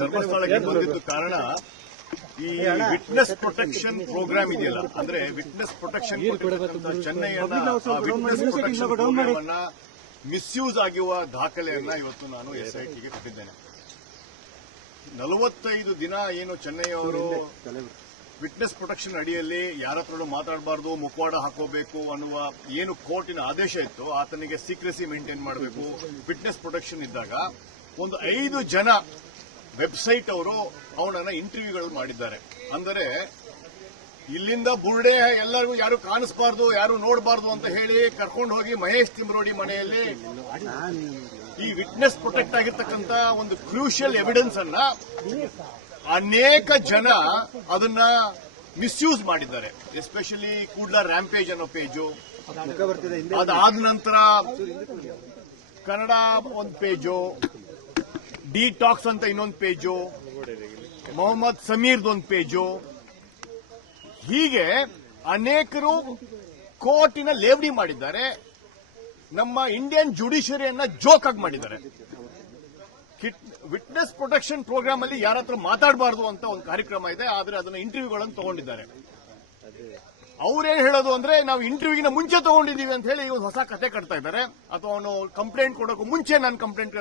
ಧರ್ಮಸ್ಥಳಕ್ಕೆ ಬಂದಿದ್ದು ಕಾರಣ ಈ ವಿಟ್ನೆಸ್ ಪ್ರೊಟೆಕ್ಷನ್ ಪ್ರೋಗ್ರಾಮ್ ಇದೆಯಲ್ಲ. ಅಂದ್ರೆ ವಿಟ್ನೆಸ್ ಪ್ರೊಟೆಕ್ಷನ್ ಚೆನ್ನೈಯನ್ನ ವಿಟ್ನೆಸ್ ಪ್ರೊಟೆಕ್ಷನ್ ಮಿಸ್ಯೂಸ್ ಆಗಿರುವ ದಾಖಲೆಯನ್ನ ಇವತ್ತು ನಾನು ಎಸ್ಐಟಿಗೆ ಕೊಟ್ಟಿದ್ದೇನೆ. ನಲವತ್ತೈದು ದಿನ ಏನು ಚೆನ್ನೈ ಅವರು ವಿಟ್ನೆಸ್ ಪ್ರೊಟೆಕ್ಷನ್ ಅಡಿಯಲ್ಲಿ ಯಾರ ಹತ್ರನೂ ಮಾತಾಡಬಾರ್ದು, ಮುಖವಾಡ ಹಾಕೋಬೇಕು ಅನ್ನುವ ಏನು ಕೋರ್ಟಿನ ಆದೇಶ ಇತ್ತು ಆತನಿಗೆ ಸೀಕ್ರೆಸಿ ಮೇಂಟೈನ್ ಮಾಡಬೇಕು. ವಿಟ್ನೆಸ್ ಪ್ರೊಟೆಕ್ಷನ್ ಇದ್ದಾಗ ಒಂದು ಐದು ಜನ ವೆಬ್ಸೈಟ್ ಅವರು ಅವನನ್ನ ಇಂಟರ್ವ್ಯೂಗಳು ಮಾಡಿದ್ದಾರೆ. ಅಂದರೆ, ಇಲ್ಲಿಂದ ಬುರ್ಡೆ ಎಲ್ಲರಿಗೂ ಯಾರು ಕಾಣಿಸಬಾರ್ದು, ಯಾರು ನೋಡಬಾರ್ದು ಅಂತ ಹೇಳಿ ಕರ್ಕೊಂಡು ಹೋಗಿ ಮಹೇಶ್ ತಿಮ್ರೋಡಿ ಮನೆಯಲ್ಲಿ ಈ ವಿಟ್ನೆಸ್ ಪ್ರೊಟೆಕ್ಟ್ ಆಗಿರ್ತಕ್ಕಂತ ಒಂದು ಕ್ರೂಷಿಯಲ್ ಎವಿಡೆನ್ಸ್ ಅನ್ನ ಅನೇಕ ಜನ ಅದನ್ನ ಮಿಸ್ಯೂಸ್ ಮಾಡಿದ್ದಾರೆ. ಎಸ್ಪೆಷಲಿ ಕೂಡ್ಲ ರ್ಯಾಂಪೇಜ್ ಅನ್ನೋ ಪೇಜು. ಅದಾದ ನಂತರ ಕನ್ನಡ ಒಂದು ಪೇಜು ಡಿ ಟಾಕ್ಸ್ ಅಂತ ಇನ್ನೊಂದು ಪೇಜು, ಮೊಹಮ್ಮದ್ ಸಮೀರ್ದೊಂದು ಪೇಜು. ಹೀಗೆ ಅನೇಕರು ಕೋರ್ಟಿನ ಲೇವಡಿ ಮಾಡಿದ್ದಾರೆ. ನಮ್ಮ ಇಂಡಿಯನ್ ಜುಡಿಷಿಯರಿಯನ್ನ ಜೋಕಾಗಿ ಮಾಡಿದ್ದಾರೆ. ವಿಟ್ನೆಸ್ ಪ್ರೊಟೆಕ್ಷನ್ ಪ್ರೋಗ್ರಾಮ್ ಅಲ್ಲಿ ಯಾರ ಹತ್ರ ಮಾತಾಡಬಾರ್ದು ಅಂತ ಒಂದು ಕಾರ್ಯಕ್ರಮ ಇದೆ, ಆದರೆ ಅದನ್ನ ಇಂಟರ್ವ್ಯೂಗಳನ್ನು ತಗೊಂಡಿದ್ದಾರೆ. ಅವ್ರೇನ್ ಹೇಳೋದು ಅಂದ್ರೆ, ನಾವು ಇಂಟರ್ವ್ಯೂಗಿನ ಮುಂಚೆ ತಗೊಂಡಿದ್ದೀವಿ ಅಂತ ಹೇಳಿ ಒಂದು ಹೊಸ ಕತೆ ಕಟ್ತಾ ಇದ್ದಾರೆ. ಅಥವಾ ಅವನು ಕಂಪ್ಲೇಂಟ್ ಕೊಡೋಕೆ ಮುಂಚೆ ನಾನು ಕಂಪ್ಲೇಂಟ್,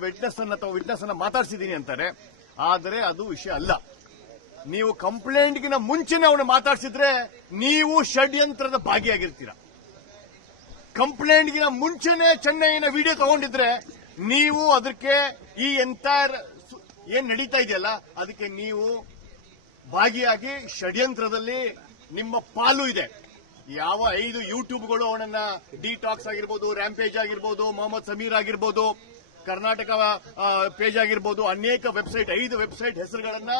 ವಿಟ್ನೆಸ್ ಅನ್ನ ಅಥವಾ ವಿಟ್ನೆಸ್ ಅನ್ನ ಮಾತಾಡ್ಸಿದೀನಿ ಅಂತಾರೆ. ಆದರೆ ಅದು ವಿಷಯ ಅಲ್ಲ. ನೀವು ಕಂಪ್ಲೇಂಟ್ಗಿನ ಮುಂಚೆನೆ ಅವನು ಮಾತಾಡಿಸಿದ್ರೆ ನೀವು ಷಡ್ಯಂತ್ರದ ಭಾಗಿಯಾಗಿರ್ತೀರ. ಕಂಪ್ಲೇಂಟ್ಗಿನ ಮುಂಚೆನೆ ಚೆನ್ನೈನ ವಿಡಿಯೋ ತಗೊಂಡಿದ್ರೆ ನೀವು ಅದಕ್ಕೆ ಈ ಎಂಟೈರ್ ಏನ್ ನಡೀತಾ ಇದೆಯಲ್ಲ, ಅದಕ್ಕೆ ನೀವು ಭಾಗಿಯಾಗಿ ಷಡ್ಯಂತ್ರದಲ್ಲಿ ನಿಮ್ಮ ಪಾಲು ಇದೆ. ಯಾವ ಐದು ಯೂಟ್ಯೂಬ್ಗಳು ಅವನನ್ನ ಡಿಟಾಕ್ಸ್ ಆಗಿರ್ಬೋದು ರ್ಯಾಂಪೇಜ್ ಆಗಿರ್ಬೋದು, ಮೊಹಮ್ಮದ್ ಸಮೀರ್ ಆಗಿರ್ಬೋದು, ಕರ್ನಾಟಕ ಪೇಜ್ ಆಗಿರ್ಬೋದು, ಅನೇಕ ವೆಬ್ಸೈಟ್ ಐದು ವೆಬ್ಸೈಟ್ ಹೆಸರುಗಳನ್ನ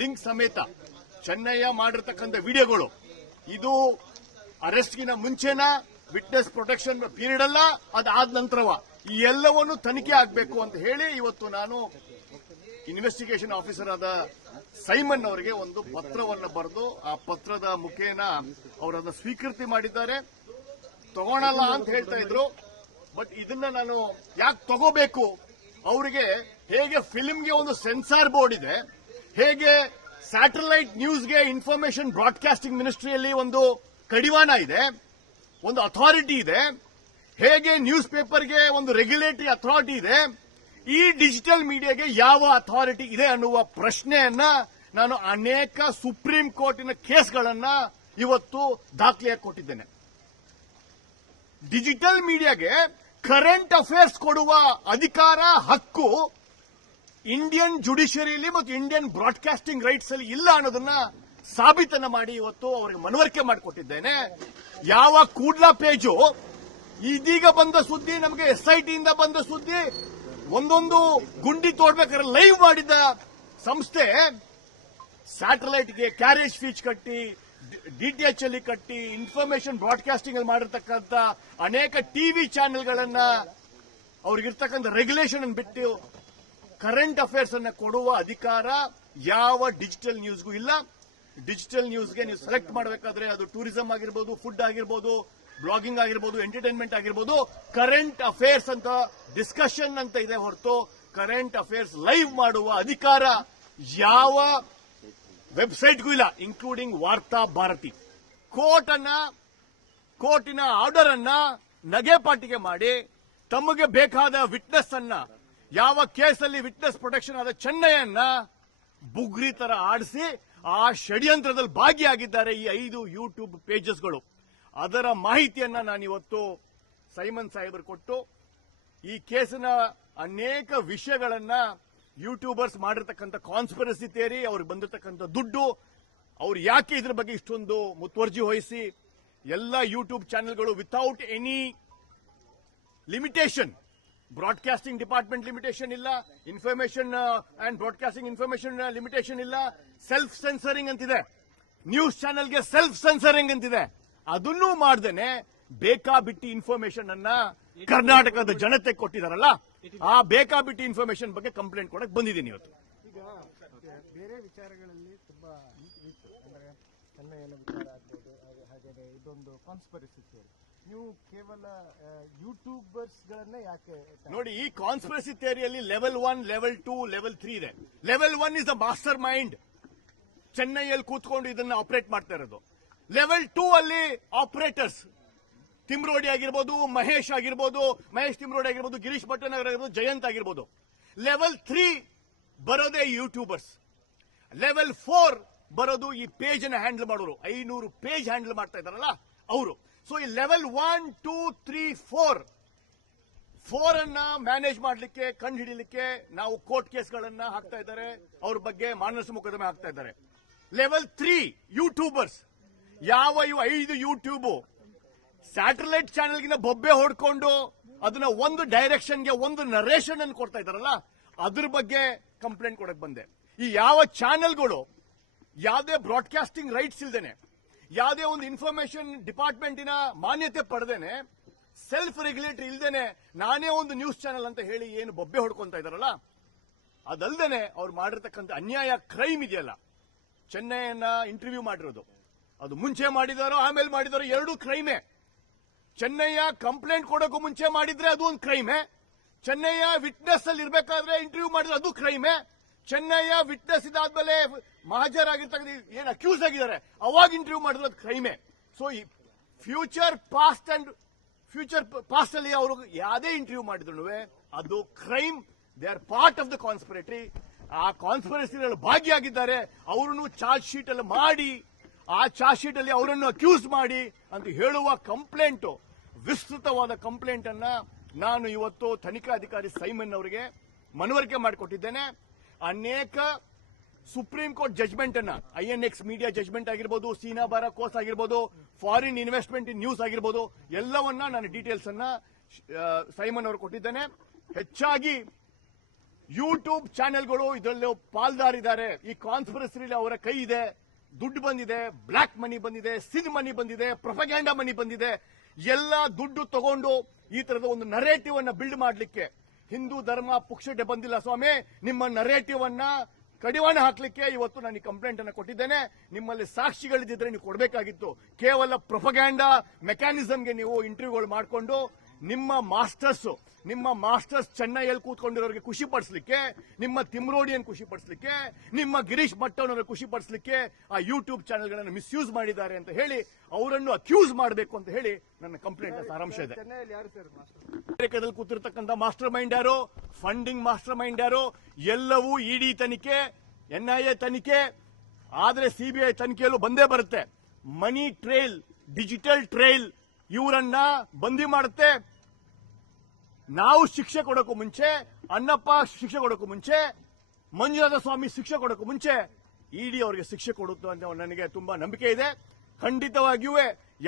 ಲಿಂಕ್ ಸಮೇತ ಚೆನ್ನಯ್ಯ ಮಾಡಿರ್ತಕ್ಕಂಥ ವಿಡಿಯೋಗಳು. ಇದು ಅರೆಸ್ಟ್ಗಿನ ಮುಂಚೆನ ವಿಟ್ನೆಸ್ ಪ್ರೊಟೆಕ್ಷನ್ ಪೀರಿಯಡ್ ಅಲ್ಲ, ಅದಾದ ನಂತರವ? ಎಲ್ಲವನ್ನು ತನಿಖೆ ಆಗಬೇಕು ಅಂತ ಹೇಳಿ ಇವತ್ತು ನಾನು ಇನ್ವೆಸ್ಟಿಗೇಷನ್ ಆಫೀಸರ್ ಆದ ಸೈಮನ್ ಅವರಿಗೆ ಒಂದು ಪತ್ರವನ್ನು ಬರೆದು, ಆ ಪತ್ರದ ಮುಖೇನ ಅವರನ್ನು ಸ್ವೀಕೃತಿ ಮಾಡಿದ್ದಾರೆ. ತಗೋಣಲ್ಲ ಅಂತ ಹೇಳ್ತಾ ಇದ್ರು. ಬಟ್ ಇದನ್ನ ನಾನು ಯಾಕೆ ತಗೋಬೇಕು? ಅವರಿಗೆ ಹೇಗೆ ಫಿಲ್ಮ್ಗೆ ಒಂದು ಸೆನ್ಸಾರ್ ಬೋರ್ಡ್ ಇದೆ, ಹೇಗೆ ಸ್ಯಾಟಲೈಟ್ ನ್ಯೂಸ್ಗೆ ಇನ್ಫಾರ್ಮೇಶನ್ ಬ್ರಾಡ್ಕಾಸ್ಟಿಂಗ್ ಮಿನಿಸ್ಟ್ರಿಯಲ್ಲಿ ಒಂದು ಕಡಿವಾಣ ಇದೆ, ಒಂದು ಅಥಾರಿಟಿ ಇದೆ ಹೇಗೆ ನ್ಯೂಸ್ ಪೇಪರ್ಗೆ ಒಂದು ರೆಗ್ಯುಲೇಟರಿ ಅಥಾರಿಟಿ ಇದೆ, ಈ ಡಿಜಿಟಲ್ ಮೀಡಿಯಾಗೆ ಯಾವ ಅಥಾರಿಟಿ ಇದೆ ಅನ್ನುವ ಪ್ರಶ್ನೆಯನ್ನ ನಾನು ಅನೇಕ ಸುಪ್ರೀಂ ಕೋರ್ಟಿನ ಕೇಸ್ಗಳನ್ನ ಇವತ್ತು ದಾಖಲೆಯಾಗಿ ಕೊಟ್ಟಿದ್ದೇನೆ. ಡಿಜಿಟಲ್ ಮೀಡಿಯಾಗೆ ಕರೆಂಟ್ ಅಫೇರ್ಸ್ ಕೊಡುವ ಅಧಿಕಾರ, ಹಕ್ಕು ಇಂಡಿಯನ್ ಜುಡಿಷಿಯರಿಯಲ್ಲಿ ಮತ್ತು ಇಂಡಿಯನ್ ಬ್ರಾಡ್ಕಾಸ್ಟಿಂಗ್ ರೈಟ್ಸ್ ಅಲ್ಲಿ ಇಲ್ಲ ಅನ್ನೋದನ್ನ ಸಾಬೀತನ್ನ ಮಾಡಿ ಇವತ್ತು ಅವರಿಗೆ ಮನವರಿಕೆ ಮಾಡಿಕೊಟ್ಟಿದ್ದೇನೆ. ಯಾವ ಕೂಡ್ಲಾ ಪೇಜು ಇದೀಗ ಬಂದ ಸುದ್ದಿ ನಮಗೆ ಎಸ್ಐಟಿಯಿಂದ ಬಂದ ಸುದ್ದಿ. ಒಂದೊಂದು ಗುಂಡಿ ತೋಡ್ಬೇಕಾದ್ರೆ ಲೈವ್ ಮಾಡಿದ ಸಂಸ್ಥೆ ಸ್ಯಾಟಲೈಟ್ಗೆ ಕ್ಯಾರೇಜ್ ಫೀಚ್ ಕಟ್ಟಿ ಡಿಟಿಎಚ್ ಅಲ್ಲಿ ಕಟ್ಟಿ ಇನ್ಫಾರ್ಮೇಶನ್ ಬ್ರಾಡ್ಕಾಸ್ಟಿಂಗ್ ಅಲ್ಲಿ ಮಾಡಿರ್ತಕ್ಕಂಥ ಅನೇಕ ಟಿವಿ ಚಾನೆಲ್ಗಳನ್ನ ಅವ್ರಿಗಿರ್ತಕ್ಕಂಥ ರೆಗ್ಯುಲೇಷನ್ ಅನ್ನು ಬಿಟ್ಟು ಕರೆಂಟ್ ಅಫೇರ್ಸ್ ಅನ್ನ ಕೊಡುವ ಅಧಿಕಾರ ಯಾವ ಡಿಜಿಟಲ್ ನ್ಯೂಸ್ಗೂ ಇಲ್ಲ. ಡಿಜಿಟಲ್ ನ್ಯೂಸ್ಗೆ ನೀವು ಸೆಲೆಕ್ಟ್ ಮಾಡಬೇಕಾದ್ರೆ ಅದು ಟೂರಿಸಂ ಆಗಿರ್ಬೋದು ಫುಡ್ ಆಗಿರ್ಬೋದು ಬ್ಲಾಗಿಂಗ್ ಆಗಿರ್ಬೋದು ಎಂಟರ್ಟೈನ್ಮೆಂಟ್ ಆಗಿರ್ಬೋದು ಕರೆಂಟ್ ಅಫೇರ್ಸ್ ಅಂತ ಡಿಸ್ಕಷನ್ ಅಂತ ಇದೆ ಹೊರತು ಕರೆಂಟ್ ಅಫೇರ್ಸ್ ಲೈವ್ ಮಾಡುವ ಅಧಿಕಾರ ಯಾವ ವೆಬ್ಸೈಟ್ಗೂ ಇಲ್ಲ ಇನ್ಕ್ಲೂಡಿಂಗ್ ವಾರ್ತಾ ಭಾರತಿ. ಕೋರ್ಟ್ ಅನ್ನ ಕೋರ್ಟಿನ ಆರ್ಡರ್ ಅನ್ನ ನಗೆಪಾಟಿಗೆ ಮಾಡಿ, ತಮಗೆ ಬೇಕಾದ ವಿಟ್ನೆಸ್ ಅನ್ನ, ಯಾವ ಕೇಸಲ್ಲಿ ವಿಟ್ನೆಸ್ ಪ್ರೊಟೆಕ್ಷನ್ ಆದ ಚೆನ್ನೈಯನ್ನ ಬುಗ್ರಿ ತರ ಆಡಿಸಿ, ಆ ಷಡ್ಯಂತ್ರದಲ್ಲಿ ಭಾಗಿಯಾಗಿದ್ದಾರೆ ಈ ಐದು ಯೂಟ್ಯೂಬ್ ಪೇಜಸ್ಗಳು ಅದರ ಮಾಹಿತಿಯನ್ನ ನಾನಿವತ್ತು ಸೈಮನ್ ಸಾಹೇಬರ್ ಕೊಟ್ಟು ಈ ಕೇಸಿನ ಅನೇಕ ವಿಷಯಗಳನ್ನ ಯೂಟ್ಯೂಬರ್ಸ್ ಮಾಡಿರ್ತಕ್ಕಂಥ ಕಾನ್ಸ್ಪಿರಸಿ ತೇರಿ ಅವ್ರಿಗೆ ಬಂದಿರತಕ್ಕಂಥ ದುಡ್ಡು, ಅವ್ರು ಯಾಕೆ ಇದ್ರ ಬಗ್ಗೆ ಇಷ್ಟೊಂದು ಮುತುವರ್ಜಿ ವಹಿಸಿ, ಎಲ್ಲ ಯೂಟ್ಯೂಬ್ ಚಾನೆಲ್ಗಳು without any limitation broadcasting department limitation ಇಲ್ಲ information and broadcasting information limitation ಇಲ್ಲ. ಸೆಲ್ಫ್ ಸೆನ್ಸರಿಂಗ್ ಅಂತಿದೆ. ನ್ಯೂಸ್ ಚಾನೆಲ್ಗೆ ಸೆಲ್ಫ್ ಸೆನ್ಸರಿಂಗ್ ಅಂತಿದೆ. ಅದನ್ನೂ ಮಾಡ್ದೇನೆ ಬೇಕಾಬಿಟ್ಟಿ ಇನ್ಫಾರ್ಮೇಶನ್ ಅನ್ನ ಕರ್ನಾಟಕದ ಜನತೆ ಕೊಟ್ಟಿದಾರಲ್ಲ? ಆ ಬೇಕಾಬಿಟ್ಟಿ ಇನ್ಫಾರ್ಮೇಶನ್ ಬಗ್ಗೆ ಕಂಪ್ಲೇಂಟ್ ಕೊಡಕ್ ಬಂದಿದ್ದೀನಿ ಇವತ್ತು. ಈಗ ಬೇರೆ ವಿಚಾರಗಳಲ್ಲಿ ತುಂಬಾ ಅಂದ್ರೆ ಚೆನ್ನೈನ ವಿಚಾರ ಆಗ್ಬೋದು ಹಾಗೆ ಹಾಗೆ ಇದೊಂದು ಕಾನ್ಸ್ಪರಿಸಿ ಥಿಯರಿ ನೀವು ಕೇವಲ ಯೂಟ್ಯೂಬರ್ಸ್ ಗಳನ್ನ ಯಾಕೆ ನೋಡಿ ಈ conspiracy ಥಿಯರಿಯಲ್ಲಿ level one level two level three ಇದೆ. Level one is the master mind ಚೆನ್ನೈಯಲ್ಲಿ ಕೂತ್ಕೊಂಡು ಇದನ್ನ ಆಪರೇಟ್ ಮಾಡ್ತಾ ಇರೋದು. ಲೆವೆಲ್ ಟೂ ಅಲ್ಲಿ ಆಪರೇಟರ್ಸ್ ತಿಮ್ರೋಡಿ ಆಗಿರ್ಬೋದು, ಮಹೇಶ್ ಆಗಿರ್ಬೋದು, ಮಹೇಶ್ ತಿಮ್ರೋಡಿ ಆಗಿರ್ಬೋದು, ಗಿರೀಶ್ ಭಟ್ಟನಗರ್ ಆಗಿರ್ಬೋದು, ಜಯಂತ್ ಆಗಿರ್ಬೋದು. ಲೆವೆಲ್ ತ್ರೀ ಬರೋದೇ ಯೂಟ್ಯೂಬರ್ಸ್ ಲೆವೆಲ್ ಫೋರ್ ಬರೋದು ಈ ಪೇಜ್ ಅನ್ನ ಹ್ಯಾಂಡಲ್ ಮಾಡೋರು. ಐನೂರು ಪೇಜ್ ಹ್ಯಾಂಡಲ್ ಮಾಡ್ತಾ ಇದ್ದಾರಲ್ಲ ಅವರು. ಸೊ ಈ level one two three four four ಅನ್ನ ಮ್ಯಾನೇಜ್ ಮಾಡಲಿಕ್ಕೆ, ಕಂಡು ಹಿಡಿಲಿಕ್ಕೆ ನಾವು ಕೋರ್ಟ್ ಕೇಸ್ಗಳನ್ನ ಹಾಕ್ತಾ ಇದ್ದಾರೆ. ಅವ್ರ ಬಗ್ಗೆ ಮಾನಸ ಮೊಕದ್ದಮೆ ಹಾಕ್ತಾ ಇದ್ದಾರೆ. ಲೆವೆಲ್ ತ್ರೀ ಯೂಟ್ಯೂಬರ್ಸ್ ಯಾವ ಇವು ಐದು ಯೂಟ್ಯೂಬ್ ಸ್ಯಾಟಲೈಟ್ ಚಾನೆಲ್ಗಿನ ಬೊಬ್ಬೆ ಹೊಡ್ಕೊಂಡು ಅದನ್ನ ಒಂದು ಡೈರೆಕ್ಷನ್ಗೆ ಒಂದು ನರೇಷನ್ ಅನ್ನು ಕೊಡ್ತಾ ಇದಾರಲ್ಲ ಅದ್ರ ಬಗ್ಗೆ ಕಂಪ್ಲೇಂಟ್ ಕೊಡಕ್ ಬಂದೆ. ಈ ಯಾವ ಚಾನೆಲ್ಗಳು ಯಾವುದೇ ಬ್ರಾಡ್ಕಾಸ್ಟಿಂಗ್ ರೈಟ್ಸ್ ಇಲ್ದೇನೆ, ಯಾವುದೇ ಒಂದು ಇನ್ಫಾರ್ಮೇಶನ್ ಡಿಪಾರ್ಟ್ಮೆಂಟಿನ ಮಾನ್ಯತೆ ಪಡೆದೇನೆ ಸೆಲ್ಫ್ ರೆಗ್ಯುಲೇಟರ್ ಇಲ್ದೇನೆ ನಾನೇ ಒಂದು ನ್ಯೂಸ್ ಚಾನೆಲ್ ಅಂತ ಹೇಳಿ ಏನು ಬೊಬ್ಬೆ ಹೊಡ್ಕೊಂತ ಇದಾರಲ್ಲ ಅದಲ್ದೇನೆ ಅವ್ರು ಮಾಡಿರ್ತಕ್ಕಂಥ ಅನ್ಯಾಯ ಕ್ರೈಮ್ ಇದೆಯಲ್ಲ. ಚೆನ್ನೈಯನ್ನ ಇಂಟರ್ವ್ಯೂ ಮಾಡಿರೋದು. ಅದು ಮುಂಚೆ ಮಾಡಿದಾರೋ, ಆಮೇಲೆ ಮಾಡಿದಾರೋ ಎರಡೂ ಕ್ರೈಮೆ. ಚೆನ್ನಯ್ಯ ಕಂಪ್ಲೇಂಟ್ ಕೊಡೋಕ್ಕೂ ಮುಂಚೆ ಮಾಡಿದ್ರೆ ಅದು ಒಂದು ಕ್ರೈಮೇ. ಚೆನ್ನಯ್ಯ ವಿಟ್ನೆಸ್ ಅಲ್ಲಿ ಇರಬೇಕಾದ್ರೆ ಇಂಟರ್ವ್ಯೂ ಮಾಡಿದ್ರೆ ಅದು ಕ್ರೈಮೇ. ಚೆನ್ನಯ್ಯ ವಿಟ್ನೆಸ್ ಇದಾದ್ಮೇಲೆ ಮಹಾಜರಾಗಿರ್ತಕ್ಕಂಥ ಏನು ಅಕ್ಯೂಸ್ ಆಗಿದ್ದಾರೆ, ಅವಾಗ ಇಂಟರ್ವ್ಯೂ ಮಾಡಿದ್ರೆ ಅದು ಕ್ರೈಮೆ. ಸೊ ಈ future past and future past ಅಲ್ಲಿ ಅವರು ಯಾವುದೇ ಇಂಟರ್ವ್ಯೂ ಮಾಡಿದ್ರು ಅದು crime they are part of the conspiratory ಆ ಕಾನ್ಸ್ಪಿರಸಿಗಳಲ್ಲಿ ಭಾಗಿಯಾಗಿದ್ದಾರೆ. ಅವರನ್ನು ಚಾರ್ಜ್ ಶೀಟ್ ಅಲ್ಲಿ ಮಾಡಿ ಆ ಚಾರ್ಜ್ ಶೀಟ್ ಅಲ್ಲಿ ಅವರನ್ನು ಅಕ್ಯೂಸ್ ಮಾಡಿ ಅಂತ ಹೇಳುವ ಕಂಪ್ಲೇಂಟ್, ವಿಸ್ತೃತವಾದ ಕಂಪ್ಲೇಂಟ್ ಅನ್ನ ನಾನು ಇವತ್ತು ತನಿಖಾಧಿಕಾರಿ ಸೈಮನ್ ಅವರಿಗೆ ಮನವರಿಕೆ ಮಾಡಿಕೊಟ್ಟಿದ್ದೇನೆ. ಅನೇಕ ಸುಪ್ರೀಂ ಕೋರ್ಟ್ ಜಜ್ಮೆಂಟ್ ಅನ್ನ I N X media judgment ಆಗಿರ್ಬೋದು, ಸೀನಾ ಬಾರಾ ಕೋಸ್ ಆಗಿರ್ಬೋದು, ಫಾರಿನ್ ಇನ್ವೆಸ್ಟ್ಮೆಂಟ್ ಇನ್ ನ್ಯೂಸ್ ಆಗಿರ್ಬೋದು, ಎಲ್ಲವನ್ನ ನಾನು ಡೀಟೇಲ್ಸ್ ಅನ್ನ ಸೈಮನ್ ಅವರು ಕೊಟ್ಟಿದ್ದೇನೆ. ಹೆಚ್ಚಾಗಿ ಯೂಟ್ಯೂಬ್ ಚಾನೆಲ್ಗಳು ಇದರಲ್ಲಿ ಪಾಲ್ದಾರಿದ್ದಾರೆ. ಈ ಕಾನ್ಸ್ಪರೆನ್ಸಿಲಿ ಅವರ ಕೈ ಇದೆ. ದುಡ್ಡು ಬಂದಿದೆ ಬ್ಲಾಕ್ ಮನಿ ಬಂದಿದೆ ಸಿನ್ ಮನಿ ಬಂದಿದೆ ಪ್ರೊಪಗ್ಯಾಂಡಾ ಮನಿ ಬಂದಿದೆ. ಎಲ್ಲ ದುಡ್ಡು ತಗೊಂಡು ಈ ತರದ ಒಂದು ನರೇಟಿವ್ ಅನ್ನ ಬಿಲ್ಡ್ ಮಾಡಲಿಕ್ಕೆ, ಹಿಂದೂ ಧರ್ಮ ಪುಕ್ಷಟೆ ಬಂದಿಲ್ಲ ಸ್ವಾಮಿ, ನಿಮ್ಮ ನರೇಟಿವ್ ಅನ್ನ ಕಡಿವಾಣ ಹಾಕ್ಲಿಕ್ಕೆ ಇವತ್ತು ನಾನು ಈ ಕಂಪ್ಲೇಂಟ್ ಅನ್ನ ಕೊಟ್ಟಿದ್ದೇನೆ. ನಿಮ್ಮಲ್ಲಿ ಸಾಕ್ಷಿಗಳಿದ್ದರೆ ನೀವು ಕೊಡಬೇಕಾಗಿತ್ತು. ಕೇವಲ ಪ್ರೊಪಗ್ಯಾಂಡಾ ಮೆಕ್ಯಾನಿಸಮ್ಗೆ ನೀವು ಇಂಟರ್ವ್ಯೂಗಳು ಮಾಡಿಕೊಂಡು ನಿಮ್ಮ ಮಾಸ್ಟರ್ಸ್ ನಿಮ್ಮ ಮಾಸ್ಟರ್ಸ್ ಚೆನ್ನೈಯಲ್ಲಿ ಕೂತ್ಕೊಂಡಿರೋರಿಗೆ ಖುಷಿ ಪಡಿಸ್ಲಿಕ್ಕೆ ನಿಮ್ಮ ತಿಮ್ರೋಡಿಯನ್ ಖುಷಿ ಪಡಿಸ್ಲಿಕ್ಕೆ ನಿಮ್ಮ ಗಿರೀಶ್ ಭಟ್ಟನವರ ಖುಷಿ ಪಡಿಸ್ಲಿಕ್ಕೆ ಆ ಯೂಟ್ಯೂಬ್ ಚಾನೆಲ್ಗಳನ್ನು ಮಿಸ್ಯೂಸ್ ಮಾಡಿದ್ದಾರೆ ಅಂತ ಹೇಳಿ ಅವರನ್ನು ಅಕ್ಯೂಸ್ ಮಾಡಬೇಕು ಅಂತ ಹೇಳಿ ನನ್ನ ಕಂಪ್ಲೇಂಟ್ ಸಾರಾಂಶ ಇದೆ. ಅಮೆರಿಕದಲ್ಲಿ ಕೂತಿರ್ತಕ್ಕಂಥ ಮಾಸ್ಟರ್ ಮೈಂಡ್ ಯಾರು? ಫಂಡಿಂಗ್ ಮಾಸ್ಟರ್ ಮೈಂಡ್ ಯಾರು? ಎಲ್ಲವೂ ಇಡಿ ತನಿಖೆ ಎನ್ಐಎ ತನಿಖೆ ಆದ್ರೆ ಸಿಬಿಐ ತನಿಖೆಯಲ್ಲೂ ಬಂದೇ ಬರುತ್ತೆ. ಮನಿ ಟ್ರೇಲ್ ಡಿಜಿಟಲ್ ಟ್ರೇಲ್ ಇವರನ್ನ ಬಂದಿ ಮಾಡುತ್ತೆ. ನಾವು ಶಿಕ್ಷೆ ಕೊಡೋಕ್ಕೂ ಮುಂಚೆ, ಅಣ್ಣಪ್ಪ ಶಿಕ್ಷೆ ಕೊಡೋಕ್ಕೂ ಮುಂಚೆ, ಮಂಜುನಾಥ ಸ್ವಾಮಿ ಶಿಕ್ಷೆ ಕೊಡೋಕ್ಕೂ ಮುಂಚೆ ಇಡಿ ಅವರಿಗೆ ಶಿಕ್ಷೆ ಕೊಡುತ್ತೆ ಅಂತ ನನಗೆ ತುಂಬಾ ನಂಬಿಕೆ ಇದೆ. ಖಂಡಿತವಾಗಿಯೂ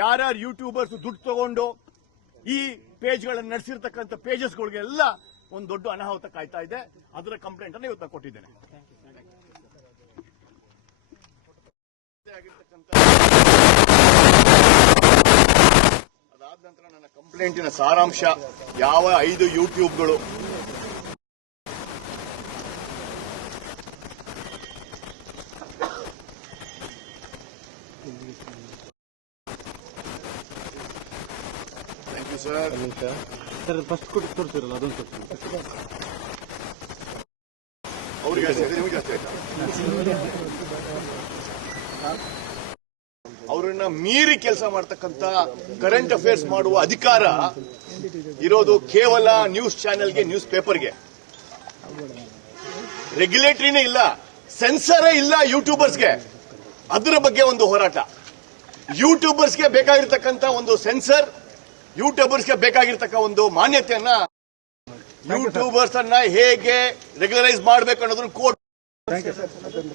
ಯಾರ್ಯಾರು ಯೂಟ್ಯೂಬರ್ಸ್ ದುಡ್ಡು ತಗೊಂಡು ಈ ಪೇಜ್ಗಳನ್ನು ನಡೆಸಿರ್ತಕ್ಕಂಥ ಪೇಜಸ್ಗಳಿಗೆಲ್ಲ ಒಂದು ದೊಡ್ಡ ಅನಾಹುತ ಕಾಯ್ತಾ ಇದೆ. ಅದರ ಕಂಪ್ಲೇಂಟ್ ಅನ್ನು ಇವತ್ತು ಕೊಟ್ಟಿದ್ದೇನೆ. ಅದಾದ ನಂತರ ನನ್ನ ಕಂಪ್ಲೇಂಟಿನ ಸಾರಾಂಶ ಯಾವ ಐದು ಯೂಟ್ಯೂಬ್ಗಳು thank you sir sir first ಕೊಟ್ಟು ತೋರಿಸಿರಲ್ಲ ಅದೊಂದು ಸ್ವಲ್ಪ ಅವ್ರಿಗೆ ಇದೆ, ನಿಮಗೆ ಅಷ್ಟೇ ಆಯ್ತಾ? ಅವರನ್ನ ಮೀರಿ ಕೆಲಸ ಮಾಡ್ತಕ್ಕಂತ ಕರೆಂಟ್ ಅಫೇರ್ಸ್ ಮಾಡುವ ಅಧಿಕಾರ ಇರೋದು ಕೇವಲ ನ್ಯೂಸ್ ಚಾನೆಲ್ಗೆ ನ್ಯೂಸ್ ಪೇಪರ್ಗೆ ರೆಗ್ಯುಲೇಟರಿನೇ ಇಲ್ಲ ಸೆನ್ಸರೇ ಇಲ್ಲ ಯೂಟ್ಯೂಬರ್ಸ್ಗೆ ಅದರ ಬಗ್ಗೆ ಒಂದು ಹೋರಾಟ. ಯೂಟ್ಯೂಬರ್ಸ್ಗೆ ಬೇಕಾಗಿರ್ತಕ್ಕಂಥ ಒಂದು ಸೆನ್ಸರ್ ಯೂಟ್ಯೂಬರ್ಸ್ಗೆ ಬೇಕಾಗಿರ್ತಕ್ಕ ಒಂದು ಮಾನ್ಯತೆಯನ್ನ ಯೂಟ್ಯೂಬರ್ಸ್ ಅನ್ನ ಹೇಗೆ ರೆಗ್ಯುಲರೈಸ್ ಮಾಡಬೇಕು ಅನ್ನೋದನ್ನ ಕೋರ್ಟ್